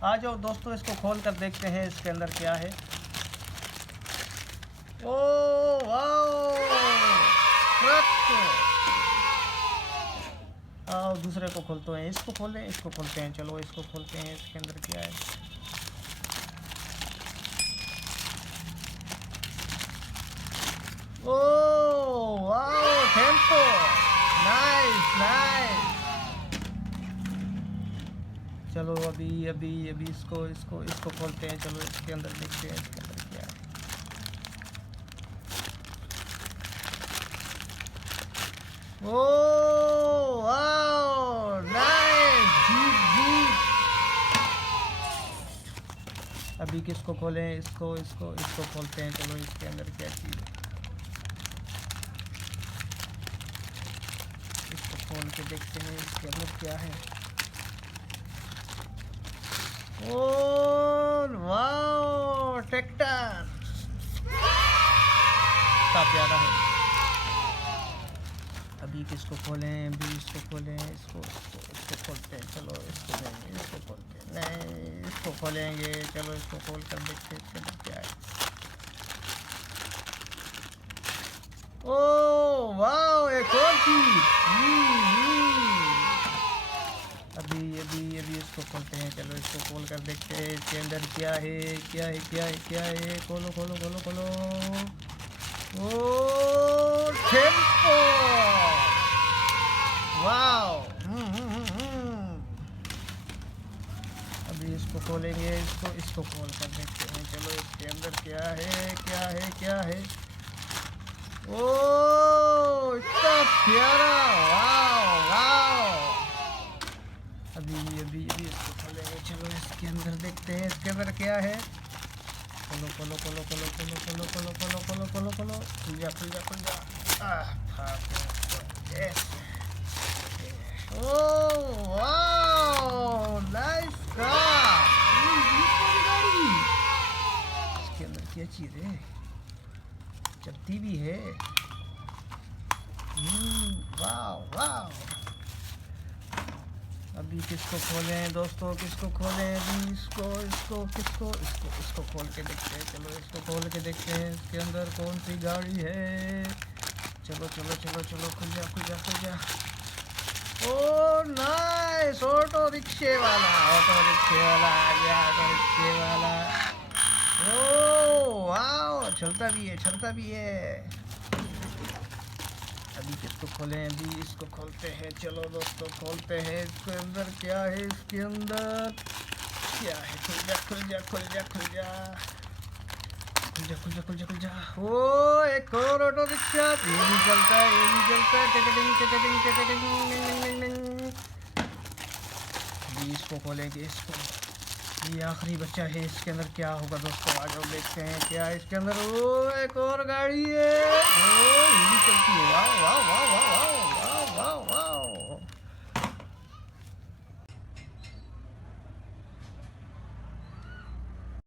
आ जाओ दोस्तों, इसको खोल कर देखते हैं इसके अंदर क्या है। Oh wow, truck. आओ दूसरे को खोलते हैं, इसको खोलें, इसको खोलते हैं। चलो इसको खोलते हैं, इसके अंदर क्या है। Oh wow, tempo. Nice nice. चलो अभी अभी अभी इसको इसको इसको खोलते हैं। चलो इसके अंदर देखते हैं इसके अंदर क्या है। Oh wow, nice, jeep jeep. अभी किसको खोलें, इसको इसको इसको खोलते हैं। चलो इसके अंदर क्या चीज़ है, इसको खोल के देखते हैं इसके अंदर क्या है। Oh wow, tractor. क्या प्यारा है। अभी किसको खोलें, अभी इसको खोलें, इसको इसको इसको खोलते हैं। चलो इसको लेंगे, इसको खोलते हैं। नहीं, इसको खोलेंगे। चलो इसको खोल कर देखते हैं इसके अंदर क्या है। ओ वाओ, एक और चीज। अभी अभी अभी इसको खोलते हैं। चलो इसको खोल कर देखते हैं इसके अंदर क्या है, क्या है, क्या है, क्या है। खोलो खोलो खोलो खोलो। ओ टेम्पो। वाओ। अभी इसको खोलेंगे, इसको इसको खोल कर देखते हैं। चलो इसके अंदर क्या है, क्या है, क्या है। ओ इतना प्यारा, वाओ वाओ। अभी अभी अभी इसको खोलेंगे। चलो इसके अंदर देखते हैं इसके अंदर क्या है। खोलो खोलो खोलो खोलो खोलो खोलो खोलो खोलो खोलो खोलो खोलो। खुल जा खुल जा खुल जा। Oh wow, nice car. इसके अंदर क्या चीज़ है, चलती भी है। Wow wow. अभी किसको खोलें दोस्तों, किसको खोलें अभी, इसको इसको किसको इसको इसको खोल के देखते हैं। चलो इसको खोल के देखते हैं इसके अंदर कौन सी गाड़ी है। चलो चलो चलो चलो, खुल जा खुल जा खुल जा। ओ नाइस, ऑटो रिक्शे वाला, ऑटो रिक्शे वाला आ गया, ऑटो रिक्शे वाला। ओ वाओ, चलता भी है, चलता भी है। अभी किसको खोलें, अभी इसको खोलते हैं। चलो दोस्तों खोलते हैं इसके अंदर क्या है, इसके अंदर क्या है। खुल जा खुल जा खुल जा खुल जा खुल जा खुल जा खुल जा खुल जा। ओ एक और ऑटो रिक्शा, ये भी चलता है, ये भी चलता है। Ticketing ticketing ticketing. अभी इसको खोलेंगे, इसको। ये आखिरी बच्चा है, इसके अंदर क्या होगा दोस्तों। आ जाओ देखते हैं क्या है इसके अंदर। ओ एक और गाड़ी है, ओ ये भी चलती है। वाह वाह वाह।